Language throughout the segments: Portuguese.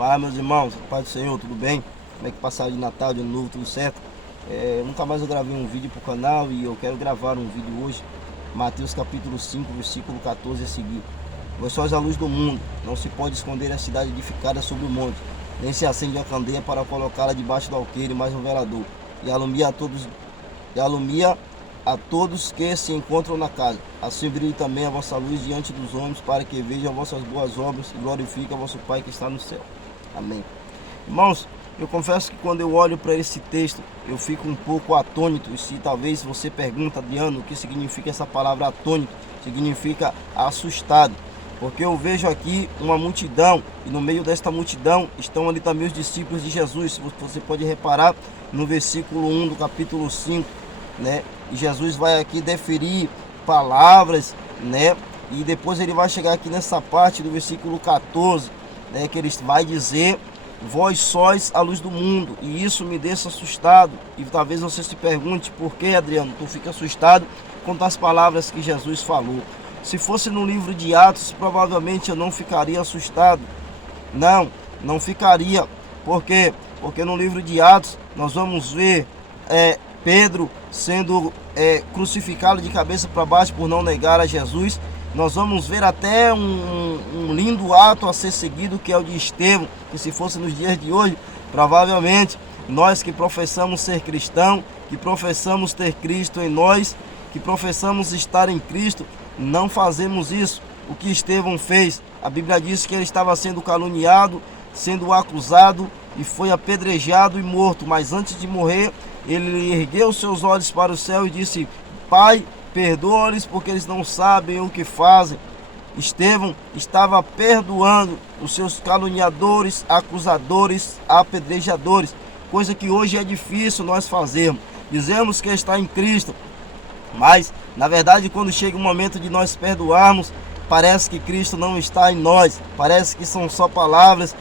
Fala, meus irmãos, paz do Senhor, tudo bem? Como é que passaram de Natal, de Ano Novo, tudo certo? Nunca mais eu gravei um vídeo pro canal e eu quero gravar um vídeo hoje. Mateus capítulo 5, versículo 14 a seguir. Vós sois a luz do mundo, não se pode esconder a cidade edificada sobre o monte, nem se acende a candeia para colocá-la debaixo do alqueire, mas no velador, e alumia a todos que se encontram na casa. Assim brilhe também a vossa luz diante dos homens, para que vejam vossas boas obras e glorifiquem a vosso Pai que está no céu. Amém. Irmãos, eu confesso que quando eu olho para esse texto, eu fico um pouco atônito. E se talvez você pergunta, Adriano, o que significa essa palavra atônito? Significa assustado. Porque eu vejo aqui uma multidão, e no meio desta multidão estão ali também os discípulos de Jesus. Você pode reparar no versículo 1 do capítulo 5, né? E Jesus vai aqui deferir palavras, né? E depois ele vai chegar aqui nessa parte do versículo 14, né? Que ele vai dizer: vós sois a luz do mundo. E isso me deixa assustado. E talvez você se pergunte: por que, Adriano, tu fica assustado com as palavras que Jesus falou? Se fosse no livro de Atos, provavelmente eu não ficaria assustado. Não ficaria. Por quê? Porque no livro de Atos nós vamos ver Pedro sendo crucificado de cabeça para baixo por não negar a Jesus. Nós vamos ver até um lindo ato a ser seguido, que é o de Estevão, que se fosse nos dias de hoje, provavelmente nós que professamos ser cristão, que professamos ter Cristo em nós, que professamos estar em Cristo, não fazemos isso. O que Estevão fez, a Bíblia diz que ele estava sendo caluniado, sendo acusado e foi apedrejado e morto. Mas antes de morrer, ele ergueu seus olhos para o céu e disse: Pai, perdoa-lhes porque eles não sabem o que fazem. Estevão estava perdoando os seus caluniadores, acusadores, apedrejadores, coisa que hoje é difícil nós fazermos. Dizemos que está em Cristo, mas na verdade quando chega o momento de nós perdoarmos, parece que Cristo não está em nós. Parece que são só palavras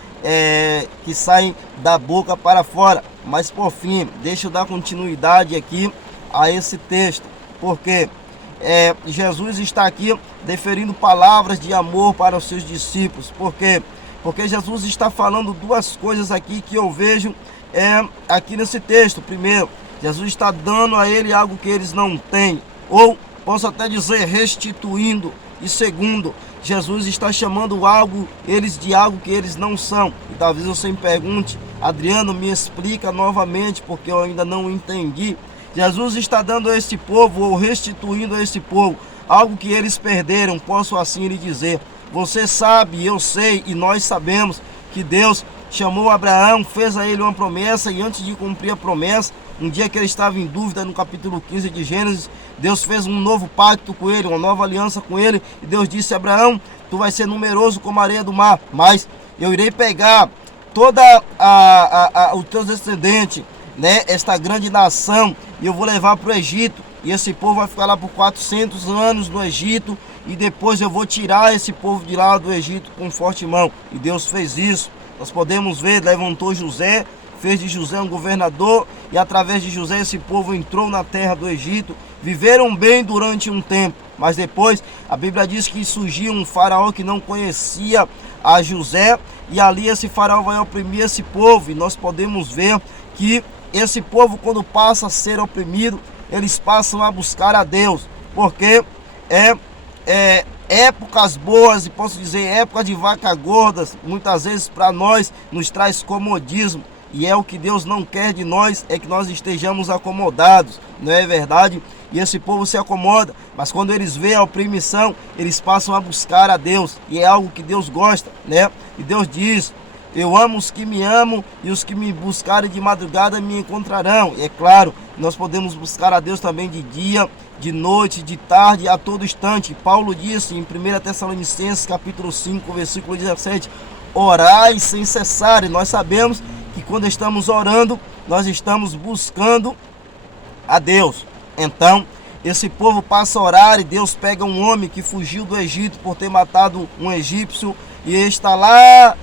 que saem da boca para fora. Mas por fim, deixa eu dar continuidade aqui a esse texto, porque Jesus está aqui deferindo palavras de amor para os seus discípulos. Por quê? Porque Jesus está falando duas coisas aqui que eu vejo aqui nesse texto. Primeiro, Jesus está dando a ele algo que eles não têm, ou posso até dizer restituindo. E segundo, Jesus está chamando eles de algo que eles não são. E talvez você me pergunte: Adriano, me explica novamente, porque eu ainda não entendi. Jesus está dando a esse povo, ou restituindo a esse povo, algo que eles perderam, posso assim lhe dizer. Você sabe, eu sei, e nós sabemos que Deus chamou Abraão, fez a ele uma promessa, e antes de cumprir a promessa, um dia que ele estava em dúvida, no capítulo 15 de Gênesis, Deus fez um novo pacto com ele, uma nova aliança com ele, e Deus disse: Abraão, tu vais ser numeroso como a areia do mar, mas eu irei pegar toda os teus descendentes, né, esta grande nação, e eu vou levar para o Egito, e esse povo vai ficar lá por 400 anos no Egito, e depois eu vou tirar esse povo de lá do Egito com forte mão. E Deus fez isso. Nós podemos ver, levantou José, fez de José um governador, e através de José esse povo entrou na terra do Egito, viveram bem durante um tempo, mas depois a Bíblia diz que surgiu um faraó que não conhecia a José, e ali esse faraó vai oprimir esse povo, e nós podemos ver que esse povo, quando passa a ser oprimido, eles passam a buscar a Deus, porque épocas boas, e posso dizer época de vaca gordas, muitas vezes para nós nos traz comodismo, e é o que Deus não quer de nós, é que nós estejamos acomodados, não é verdade? E esse povo se acomoda, mas quando eles veem a opressão, eles passam a buscar a Deus, e é algo que Deus gosta, né? E Deus diz: eu amo os que me amam, e os que me buscarem de madrugada me encontrarão. E é claro, nós podemos buscar a Deus também de dia, de noite, de tarde, a todo instante. Paulo disse em 1 Tessalonicenses capítulo 5, versículo 17: orai sem cessar. E nós sabemos que quando estamos orando, nós estamos buscando a Deus. Então, esse povo passa a orar, e Deus pega um homem que fugiu do Egito por ter matado um egípcio, e ele está lá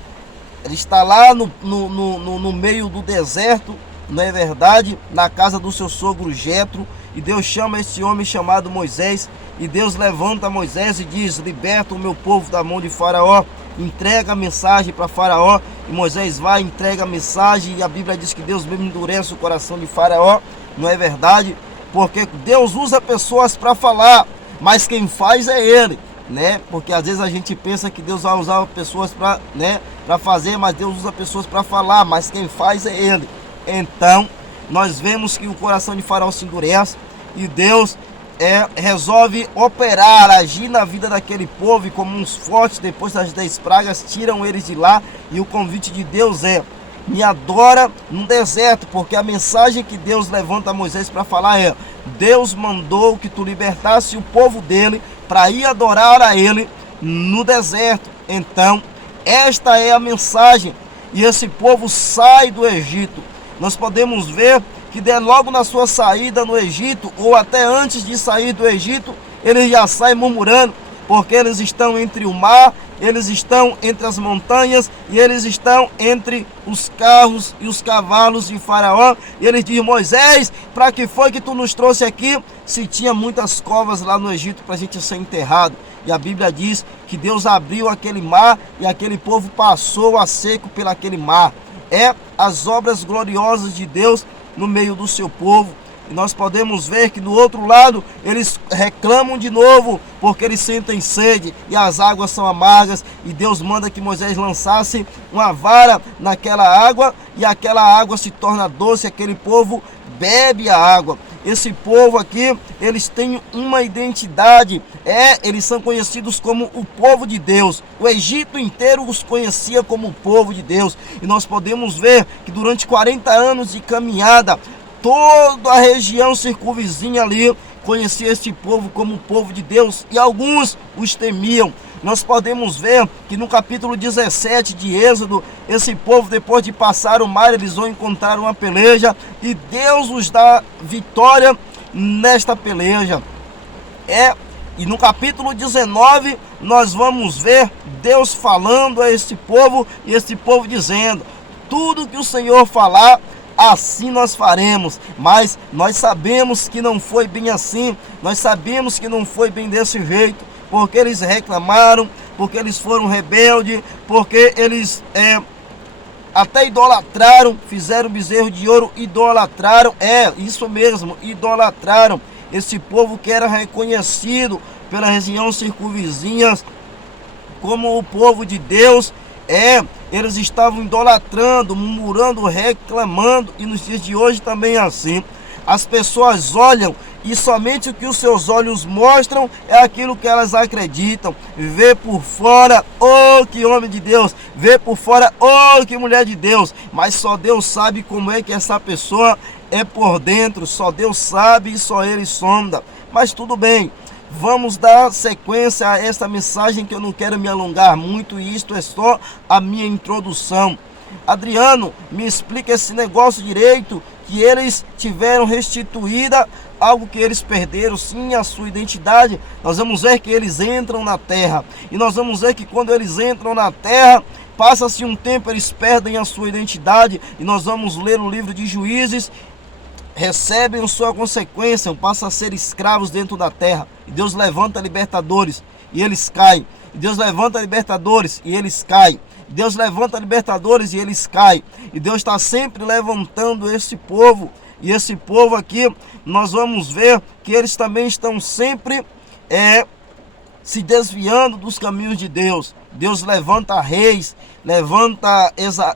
no meio do deserto, não é verdade? Na casa do seu sogro Jetro, e Deus chama esse homem chamado Moisés, e Deus levanta Moisés e diz: liberta o meu povo da mão de Faraó. entrega a mensagem para Faraó, e Moisés vai, entrega a mensagem, e a Bíblia diz que Deus mesmo endurece o coração de Faraó. Não é verdade? Porque Deus usa pessoas para falar, mas quem faz é Ele, né? Porque às vezes a gente pensa que Deus vai usar pessoas para, né, para fazer, mas Deus usa pessoas para falar, mas quem faz é Ele. Então, nós vemos que o coração de Faraó se endurece e Deus resolve operar, agir na vida daquele povo, e como uns fortes, depois das 10 pragas, tiram eles de lá, e o convite de Deus é: me adora no deserto, porque a mensagem que Deus levanta a Moisés para falar é: Deus mandou que tu libertasse o povo dele para ir adorar a ele no deserto. Então, esta é a mensagem, e esse povo sai do Egito. Nós podemos ver que logo na sua saída no Egito, ou até antes de sair do Egito, eles já saem murmurando, porque eles estão entre o mar, eles estão entre as montanhas, e eles estão entre os carros e os cavalos de Faraó. E ele diz: Moisés, para que foi que tu nos trouxe aqui, se tinha muitas covas lá no Egito para a gente ser enterrado? E a Bíblia diz que Deus abriu aquele mar, e aquele povo passou a seco pelaquele mar. É as obras gloriosas de Deus no meio do seu povo. E nós podemos ver que do outro lado eles reclamam de novo, porque eles sentem sede e as águas são amargas, e Deus manda que Moisés lançasse uma vara naquela água, e aquela água se torna doce, aquele povo bebe a água. Esse povo aqui, eles têm uma identidade, eles são conhecidos como o povo de Deus. O Egito inteiro os conhecia como o povo de Deus, e nós podemos ver que durante 40 anos de caminhada, toda a região circunvizinha ali conhecia este povo como o povo de Deus, e alguns os temiam. Nós podemos ver que no capítulo 17 de Êxodo, esse povo, depois de passar o mar, eles vão encontrar uma peleja, e Deus os dá vitória nesta peleja. E no capítulo 19, nós vamos ver Deus falando a este povo, e este povo dizendo: tudo que o Senhor falar, assim nós faremos. Mas nós sabemos que não foi bem assim, nós sabemos que não foi bem desse jeito, porque eles reclamaram, porque eles foram rebeldes, porque eles até idolatraram, fizeram bezerro de ouro, idolatraram, isso mesmo, idolatraram. Esse povo que era reconhecido pela região circunvizinha como o povo de Deus, eles estavam idolatrando, murmurando, reclamando, e nos dias de hoje também é assim. As pessoas olham e somente o que os seus olhos mostram é aquilo que elas acreditam. Vê por fora, oh que homem de Deus, vê por fora, oh que mulher de Deus, mas só Deus sabe como é que essa pessoa é por dentro. Só Deus sabe e só Ele sonda. Mas tudo bem, vamos dar sequência a esta mensagem, que eu não quero me alongar muito, e isto é só a minha introdução. Adriano, me explica esse negócio direito, que eles tiveram restituída algo que eles perderam, sim, a sua identidade. Nós vamos ver que eles entram na terra, e nós vamos ver que quando eles entram na terra, passa-se um tempo, eles perdem a sua identidade, e nós vamos ler o livro de Juízes, recebem a sua consequência, passam a ser escravos dentro da terra, e Deus levanta libertadores, e eles caem, e Deus levanta libertadores, e eles caem, Deus levanta libertadores, e eles caem, e Deus está sempre levantando esse povo. E esse povo aqui, nós vamos ver que eles também estão sempre se desviando dos caminhos de Deus. Deus levanta reis, levanta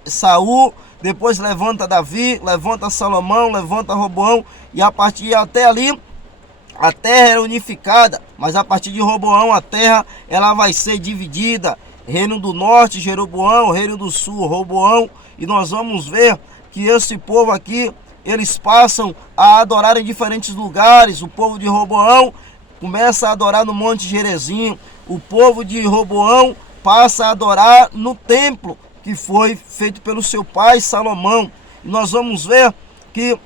Saul, depois levanta Davi, levanta Salomão, levanta Roboão, e a partir até ali a terra era unificada, mas a partir de Roboão a terra ela vai ser dividida. Reino do norte, Jeroboão, reino do sul, Roboão, e nós vamos ver que esse povo aqui, eles passam a adorar em diferentes lugares. O povo de Roboão começa a adorar no Monte Gerizim, o povo de Roboão passa a adorar no templo que foi feito pelo seu pai Salomão. E nós vamos ver que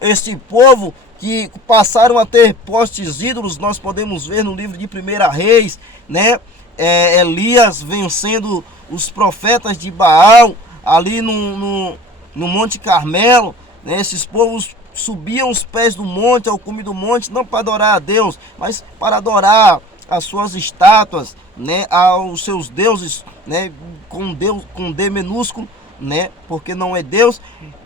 este povo que passaram a ter postes ídolos, nós podemos ver no livro de 1 Reis, né? Elias vencendo os profetas de Baal ali no Monte Carmelo, né? Esses povos subiam os pés do monte, ao cume do monte, não para adorar a Deus, mas para adorar as suas estátuas, né, aos seus deuses, né, com D minúsculo, né, porque não é Deus.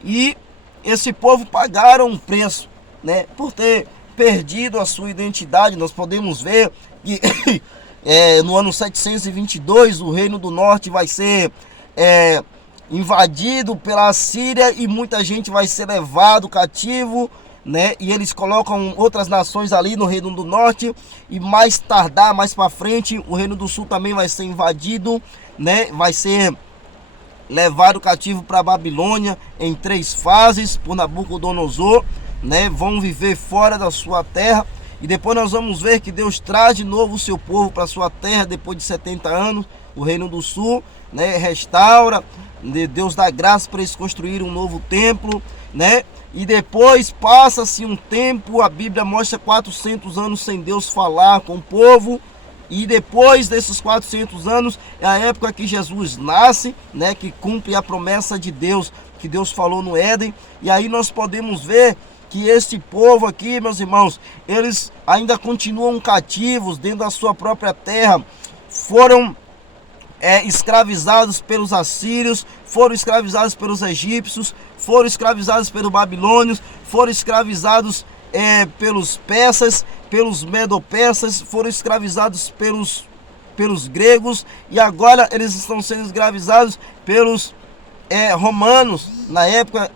E esse povo pagaram um preço, né, por ter perdido a sua identidade. Nós podemos ver que no ano 722 o Reino do Norte vai ser invadido pela Síria e muita gente vai ser levado cativo, né? E eles colocam outras nações ali no Reino do Norte, e mais para frente, o Reino do Sul também vai ser invadido, né? Vai ser levado cativo para Babilônia em 3 fases por Nabucodonosor, né? Vão viver fora da sua terra. E depois nós vamos ver que Deus traz de novo o seu povo para a sua terra depois de 70 anos, o Reino do Sul, né? Restaura, Deus dá graça para eles construírem um novo templo, né? E depois passa-se um tempo, a Bíblia mostra 400 anos sem Deus falar com o povo. E depois desses 400 anos é a época que Jesus nasce, né, que cumpre a promessa de Deus, que Deus falou no Éden. E aí nós podemos ver que este povo aqui, meus irmãos, eles ainda continuam cativos dentro da sua própria terra. Foram escravizados pelos assírios, foram escravizados pelos egípcios, foram escravizados pelos babilônios, foram escravizados pelos persas, pelos medo-persas, foram escravizados pelos gregos, e agora eles estão sendo escravizados pelos romanos, na época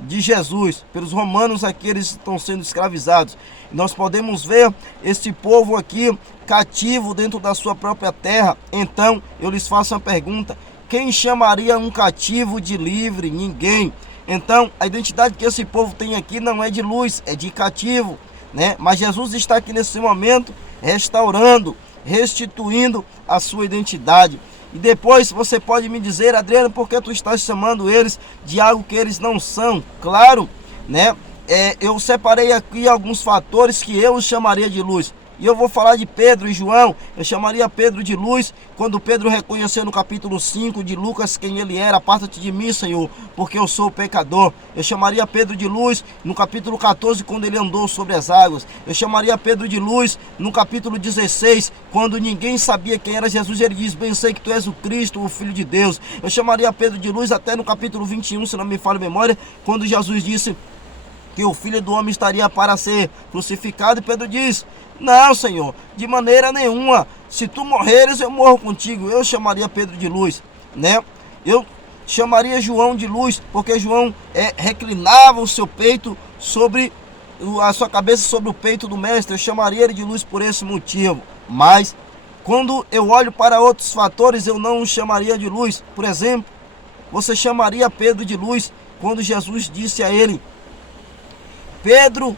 de Jesus. Pelos romanos aqui eles estão sendo escravizados. Nós podemos ver este povo aqui cativo dentro da sua própria terra. Então eu lhes faço uma pergunta: quem chamaria um cativo de livre? Ninguém. Então a identidade que esse povo tem aqui não é de luz, é de cativo, né? Mas Jesus está aqui nesse momento restaurando, restituindo a sua identidade. E depois você pode me dizer: Adriano, por que tu estás chamando eles de algo que eles não são? Claro, né? Eu separei aqui alguns fatores que eu chamaria de luz. E eu vou falar de Pedro e João. Eu chamaria Pedro de luz quando Pedro reconheceu no capítulo 5 de Lucas quem ele era: aparta-te de mim, Senhor, porque eu sou pecador. Eu chamaria Pedro de luz no capítulo 14, quando ele andou sobre as águas. Eu chamaria Pedro de luz no capítulo 16, quando ninguém sabia quem era Jesus. Ele diz: bem sei que tu és o Cristo, o Filho de Deus. Eu chamaria Pedro de luz até no capítulo 21, se não me falha a memória, quando Jesus disse que o Filho do Homem estaria para ser crucificado. E Pedro diz: não, Senhor, de maneira nenhuma. Se tu morreres, eu morro contigo. Eu chamaria Pedro de luz, né? Eu chamaria João de luz, porque João reclinava o seu peito sobre a sua cabeça sobre o peito do mestre. Eu chamaria ele de luz por esse motivo. Mas quando eu olho para outros fatores, eu não o chamaria de luz. Por exemplo, você chamaria Pedro de luz quando Jesus disse a ele: Pedro,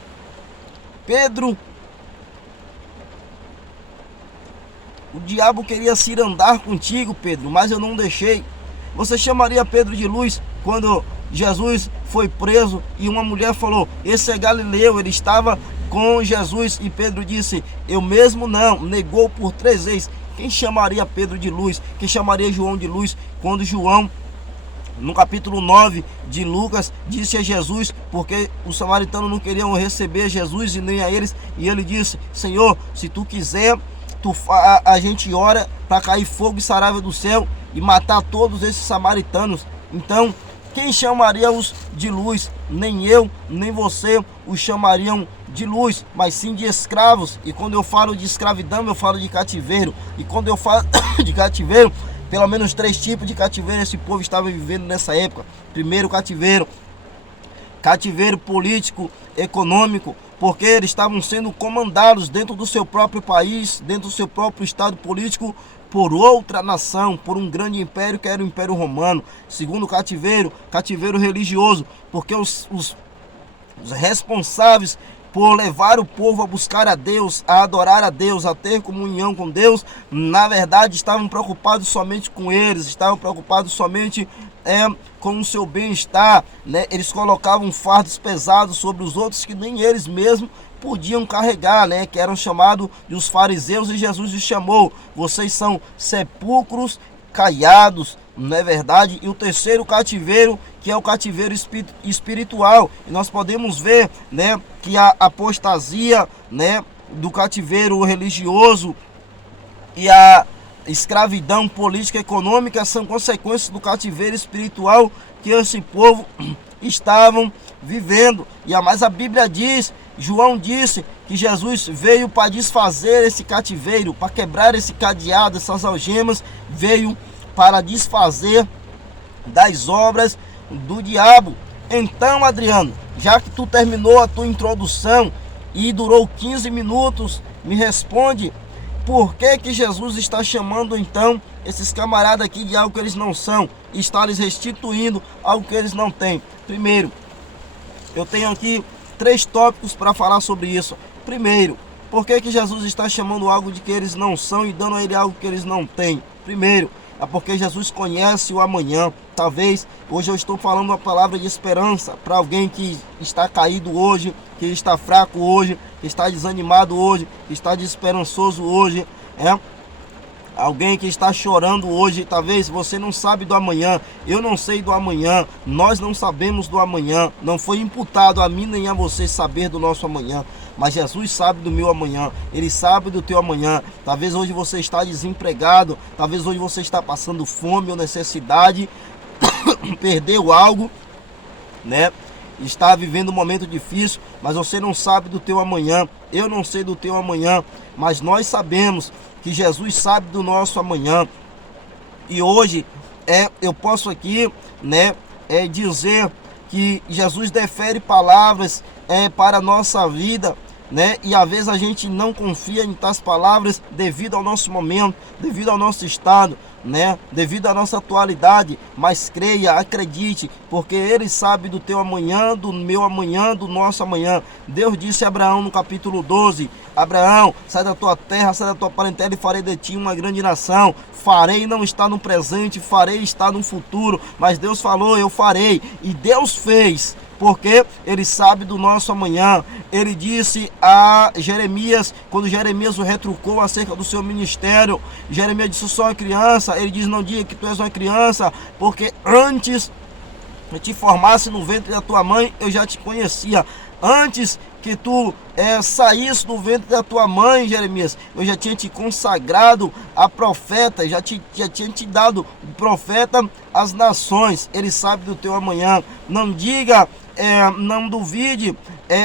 o diabo queria se ir andar contigo, Pedro, mas eu não deixei. Você chamaria Pedro de luz quando Jesus foi preso e uma mulher falou: esse é Galileu, ele estava com Jesus, e Pedro disse: eu mesmo não, negou por 3 vezes. Quem chamaria Pedro de luz? Quem chamaria João de luz quando João, no capítulo 9 de Lucas, disse a Jesus, porque os samaritanos não queriam receber Jesus e nem a eles, e ele disse: Senhor, se tu quiser, a gente ora para cair fogo e saraiva do céu e matar todos esses samaritanos. Então, quem chamaria-os de luz? Nem eu, nem você os chamariam de luz, mas sim de escravos. E quando eu falo de escravidão, eu falo de cativeiro. E quando eu falo de cativeiro, pelo menos 3 tipos de cativeiro esse povo estava vivendo nessa época. Primeiro, cativeiro político, econômico, porque eles estavam sendo comandados dentro do seu próprio país, dentro do seu próprio estado político, por outra nação, por um grande império que era o Império Romano. Segundo, cativeiro religioso, porque os responsáveis por levar o povo a buscar a Deus, a adorar a Deus, a ter comunhão com Deus, na verdade estavam preocupados somente com eles, estavam preocupados somente com o seu bem-estar, né? Eles colocavam fardos pesados sobre os outros que nem eles mesmos podiam carregar, né? Que eram chamados de os fariseus, e Jesus os chamou: vocês são sepulcros caiados, não é verdade? E o terceiro cativeiro, que é o cativeiro espiritual. E nós podemos ver, né, que a apostasia, né, do cativeiro religioso e a escravidão política e econômica são consequências do cativeiro espiritual que esse povo estavam vivendo. E a Bíblia diz, João disse que Jesus veio para desfazer esse cativeiro, para quebrar esse cadeado, essas algemas, veio para desfazer das obras do diabo. Então, Adriano, já que tu terminou a tua introdução e durou 15 minutos, me responde por que que Jesus está chamando então esses camaradas aqui de algo que eles não são e está lhes restituindo algo que eles não têm. Primeiro, eu tenho aqui 3 tópicos para falar sobre isso. Primeiro, por que que Jesus está chamando algo de que eles não são e dando a ele algo que eles não têm? Primeiro, é porque Jesus conhece o amanhã. Talvez hoje eu estou falando uma palavra de esperança para alguém que está caído hoje, que está fraco hoje, que está desanimado hoje, que está desesperançoso hoje, alguém que está chorando hoje. Talvez você não sabe do amanhã, eu não sei do amanhã, nós não sabemos do amanhã, não foi imputado a mim nem a você saber do nosso amanhã, mas Jesus sabe do meu amanhã, Ele sabe do teu amanhã. Talvez hoje você está desempregado, talvez hoje você está passando fome ou necessidade, perdeu algo, está vivendo um momento difícil, mas você não sabe do teu amanhã, eu não sei do teu amanhã, mas nós sabemos que Jesus sabe do nosso amanhã. E hoje eu posso aqui dizer que Jesus defere palavras para a nossa vida, e às vezes a gente não confia em tais palavras devido ao nosso momento, devido ao nosso estado, devido à nossa atualidade. Mas creia, acredite, porque Ele sabe do teu amanhã, do meu amanhã, do nosso amanhã. Deus disse a Abraão no capítulo 12, Abraão, sai da tua terra, sai da tua parentela e farei de ti uma grande nação. Farei não está no presente, farei está no futuro, mas Deus falou, eu farei, e Deus fez, porque Ele sabe do nosso amanhã. Ele disse a Jeremias, quando Jeremias o retrucou acerca do seu ministério, Jeremias disse, sou uma criança. Ele diz, não diga que tu és uma criança, porque antes que te formasse no ventre da tua mãe, eu já te conhecia. Antes que tu saísse do ventre da tua mãe, Jeremias, eu já tinha te consagrado a profeta, já tinha te dado profeta às nações. Ele sabe do teu amanhã. Não diga, não duvide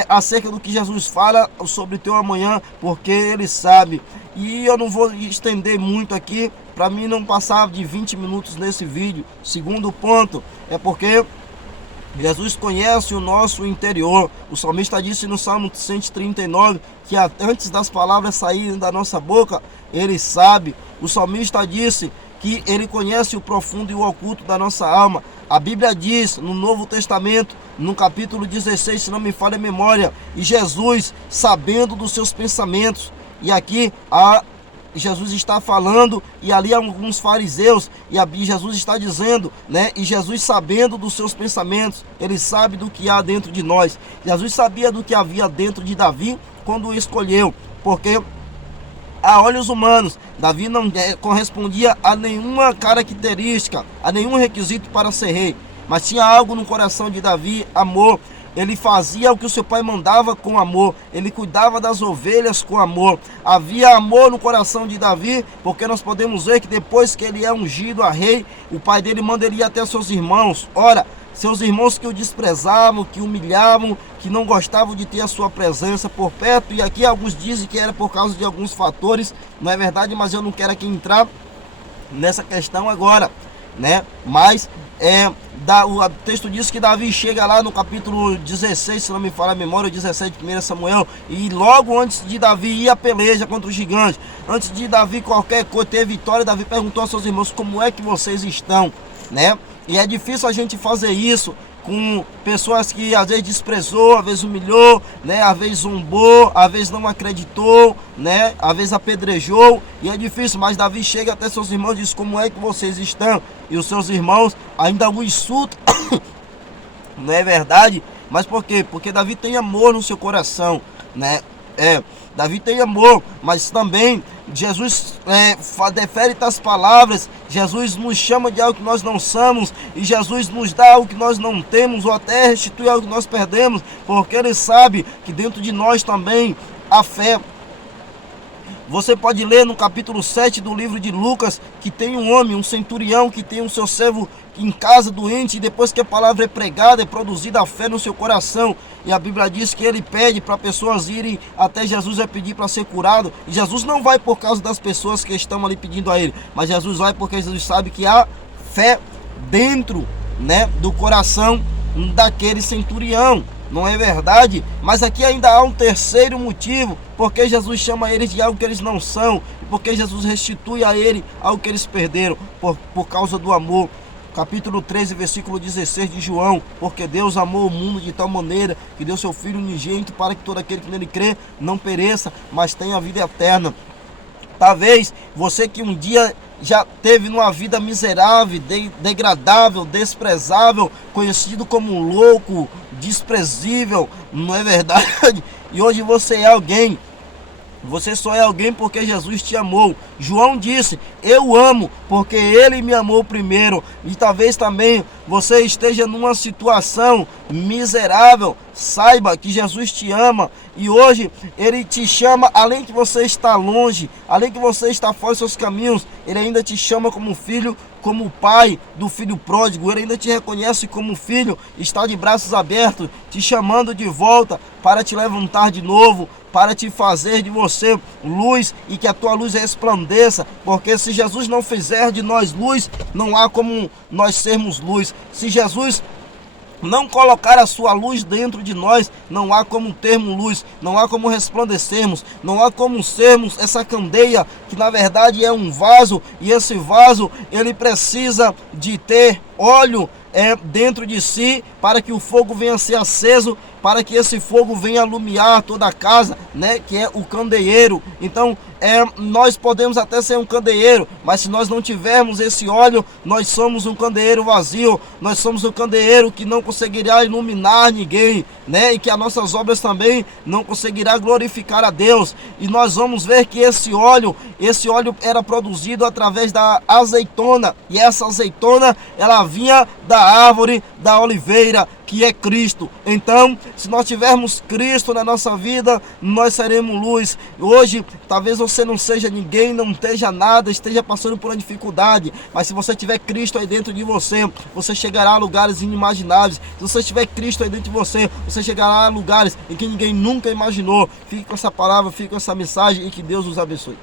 acerca do que Jesus fala sobre o teu amanhã, porque Ele sabe. E eu não vou estender muito aqui, para mim não passar de 20 minutos nesse vídeo. Segundo ponto, é porque Jesus conhece o nosso interior. O salmista disse no Salmo 139 que antes das palavras saírem da nossa boca, Ele sabe. O salmista disse que Ele conhece o profundo e o oculto da nossa alma. A Bíblia diz no Novo Testamento, no capítulo 16, se não me falha a memória, e Jesus sabendo dos seus pensamentos. E aqui Jesus está falando, e ali há alguns fariseus, e Jesus está dizendo, e Jesus sabendo dos seus pensamentos, Ele sabe do que há dentro de nós. Jesus sabia do que havia dentro de Davi quando o escolheu, porque a olhos humanos, Davi não correspondia a nenhuma característica, a nenhum requisito para ser rei, mas tinha algo no coração de Davi, amor. Ele fazia o que o seu pai mandava com amor, ele cuidava das ovelhas com amor. Havia amor no coração de Davi, porque nós podemos ver que depois que ele é ungido a rei, o pai dele manda ele ir até seus irmãos. Ora, seus irmãos que o desprezavam, que o humilhavam, que não gostavam de ter a sua presença por perto. E aqui alguns dizem que era por causa de alguns fatores, não é verdade, mas eu não quero aqui entrar nessa questão agora, mas o texto diz que Davi chega lá no capítulo 16, se não me falha a memória, 17 de 1 Samuel, e logo antes de Davi ir à peleja contra o gigante, antes de Davi qualquer coisa ter vitória, Davi perguntou aos seus irmãos, como é que vocês estão, E é difícil a gente fazer isso com pessoas que às vezes desprezou, às vezes humilhou, às vezes zombou, às vezes não acreditou, às vezes apedrejou, e é difícil. Mas Davi chega até seus irmãos e diz, como é que vocês estão? E os seus irmãos ainda o insultam, não é verdade? Mas por quê? Porque Davi tem amor no seu coração, Davi tem amor, mas também Jesus defere tais palavras. Jesus nos chama de algo que nós não somos, e Jesus nos dá algo que nós não temos, ou até restitui algo que nós perdemos, porque Ele sabe que dentro de nós também há fé. Você pode ler no capítulo 7 do livro de Lucas, que tem um homem, um centurião, que tem um seu servo em casa doente, e depois que a palavra é pregada, é produzida a fé no seu coração, e a Bíblia diz que ele pede para pessoas irem até Jesus, pedir para ser curado, e Jesus não vai por causa das pessoas que estão ali pedindo a ele, mas Jesus vai porque Jesus sabe que há fé dentro, né, do coração daquele centurião. Não é verdade? Mas aqui ainda há um terceiro motivo, porque Jesus chama eles de algo que eles não são, porque Jesus restitui a ele algo que eles perderam, por causa do amor. Capítulo 13, versículo 16 de João: porque Deus amou o mundo de tal maneira que deu seu Filho unigênito, para que todo aquele que nele crê não pereça, mas tenha a vida eterna. Talvez você que um dia já teve numa vida miserável, degradável, desprezável, conhecido como louco, desprezível, não é verdade? E hoje você é alguém. Você só é alguém porque Jesus te amou. João disse: eu amo porque ele me amou primeiro. E talvez também você esteja numa situação miserável. Saiba que Jesus te ama, e hoje ele te chama, além que você está longe, além que você está fora dos seus caminhos, ele ainda te chama como filho, como pai do filho pródigo. Ele ainda te reconhece como filho, está de braços abertos, te chamando de volta para te levantar de novo, para te fazer de você luz, e que a tua luz resplandeça, porque se Jesus não fizer de nós luz, não há como nós sermos luz. Se Jesus não colocar a sua luz dentro de nós, não há como termos luz, não há como resplandecermos, não há como sermos essa candeia, que na verdade é um vaso, e esse vaso ele precisa de ter óleo dentro de si, para que o fogo venha a ser aceso, para que esse fogo venha alumiar toda a casa, né, que é o candeeiro. Então nós podemos até ser um candeeiro, mas se nós não tivermos esse óleo, nós somos um candeeiro vazio, nós somos um candeeiro que não conseguirá iluminar ninguém, né, e que as nossas obras também não conseguirá glorificar a Deus. E nós vamos ver que esse óleo era produzido através da azeitona, e essa azeitona ela vinha da árvore da oliveira, que é Cristo. Então, se nós tivermos Cristo na nossa vida, nós seremos luz. Hoje, talvez você não seja ninguém, não esteja nada, esteja passando por uma dificuldade, mas se você tiver Cristo aí dentro de você, você chegará a lugares inimagináveis. Se você tiver Cristo aí dentro de você, você chegará a lugares em que ninguém nunca imaginou. Fique com essa palavra, fique com essa mensagem, e que Deus os abençoe.